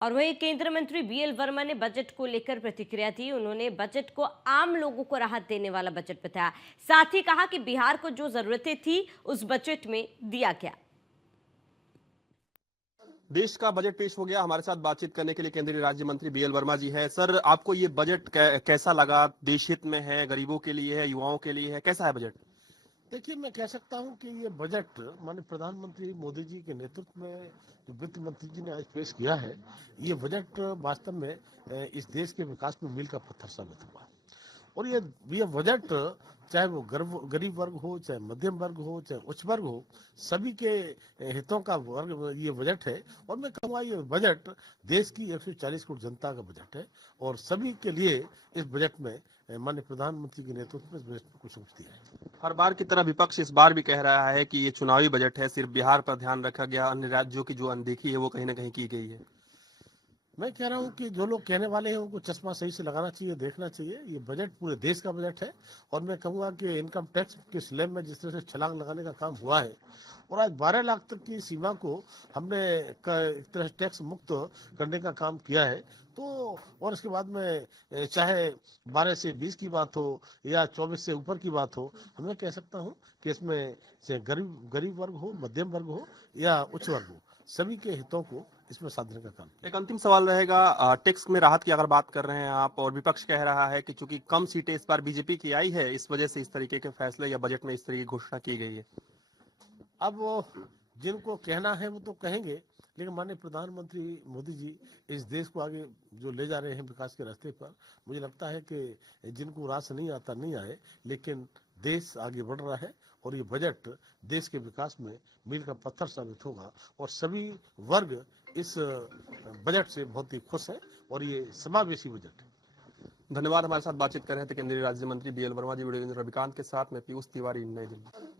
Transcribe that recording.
और वहीं केंद्रीय मंत्री बीएल वर्मा ने बजट को लेकर प्रतिक्रिया दी। उन्होंने बजट को आम लोगों को राहत देने वाला बजट बताया। साथ ही कहा कि बिहार को जो जरूरतें थी उस बजट में दिया गया। देश का बजट पेश हो गया। हमारे साथ बातचीत करने के लिए केंद्रीय राज्य मंत्री बीएल वर्मा जी है। सर, आपको ये बजट कैसा लगा? देश हित में है, गरीबों के लिए है, युवाओं के लिए है, कैसा है बजट? देखिए, मैं कह सकता हूं कि ये बजट माननीय प्रधानमंत्री मोदी जी के नेतृत्व में जो वित्त मंत्री जी ने आज पेश किया है, ये बजट वास्तव में इस देश के विकास में मील का पत्थर साबित हुआ। और ये बजट चाहे वो गरीब वर्ग हो, चाहे मध्यम वर्ग हो, चाहे उच्च वर्ग हो, सभी के हितों का वर्ग ये बजट है। और मैं कहूँगा ये बजट देश की 140 करोड़ जनता का बजट है और सभी के लिए इस बजट में माननीय प्रधानमंत्री के नेतृत्व में इस बजट में कुछ समझती है। हर बार की तरह विपक्ष इस बार भी कह रहा है कि ये चुनावी बजट है, सिर्फ बिहार पर ध्यान रखा गया, अन्य राज्यों की जो अनदेखी है वो कहीं ना कहीं की गई है। मैं कह रहा हूं कि जो लोग कहने वाले हैं उनको चश्मा सही से लगाना चाहिए, देखना चाहिए। ये बजट पूरे देश का बजट है और मैं कहूंगा कि इनकम टैक्स के स्लैब में जिस तरह से छलांग लगाने का काम हुआ है और आज 12 लाख तक की सीमा को हमने एक तरह से टैक्स मुक्त करने का काम किया है। तो और इसके बाद में चाहे 12 से 20 की बात हो या 24 से ऊपर की बात हो, मैं कह सकता हूँ कि इसमें से गरीब वर्ग हो, मध्यम वर्ग हो या उच्च वर्ग हो, सभी के हितों को इसमें साधने का काम। एक अंतिम सवाल रहेगा, टैक्स में राहत की अगर बात कर रहे हैं आप, और विपक्ष कह रहा है कि चूंकि कम सीटें इस बार बीजेपी की आई है, इस वजह से इस तरीके के फैसले या बजट में इस तरह की घोषणा की गई है। अब वो जिनको कहना है वो तो कहेंगे, लेकिन माननीय प्रधानमंत्री मोदी जी इस देश को आगे जो ले जा रहे हैं विकास के रास्ते पर, मुझे लगता है कि जिनको रास नहीं आता नहीं आए, लेकिन देश आगे बढ़ रहा है और ये बजट देश के विकास में मील का पत्थर साबित होगा और सभी वर्ग इस बजट से बहुत ही खुश है और ये समावेशी बजट है। धन्यवाद। हमारे साथ बातचीत कर रहे थे केंद्रीय राज्य मंत्री बीएल वर्मा जी। वीडियो रविकांत के साथ मैं पीयूष तिवारी, नई दिल्ली।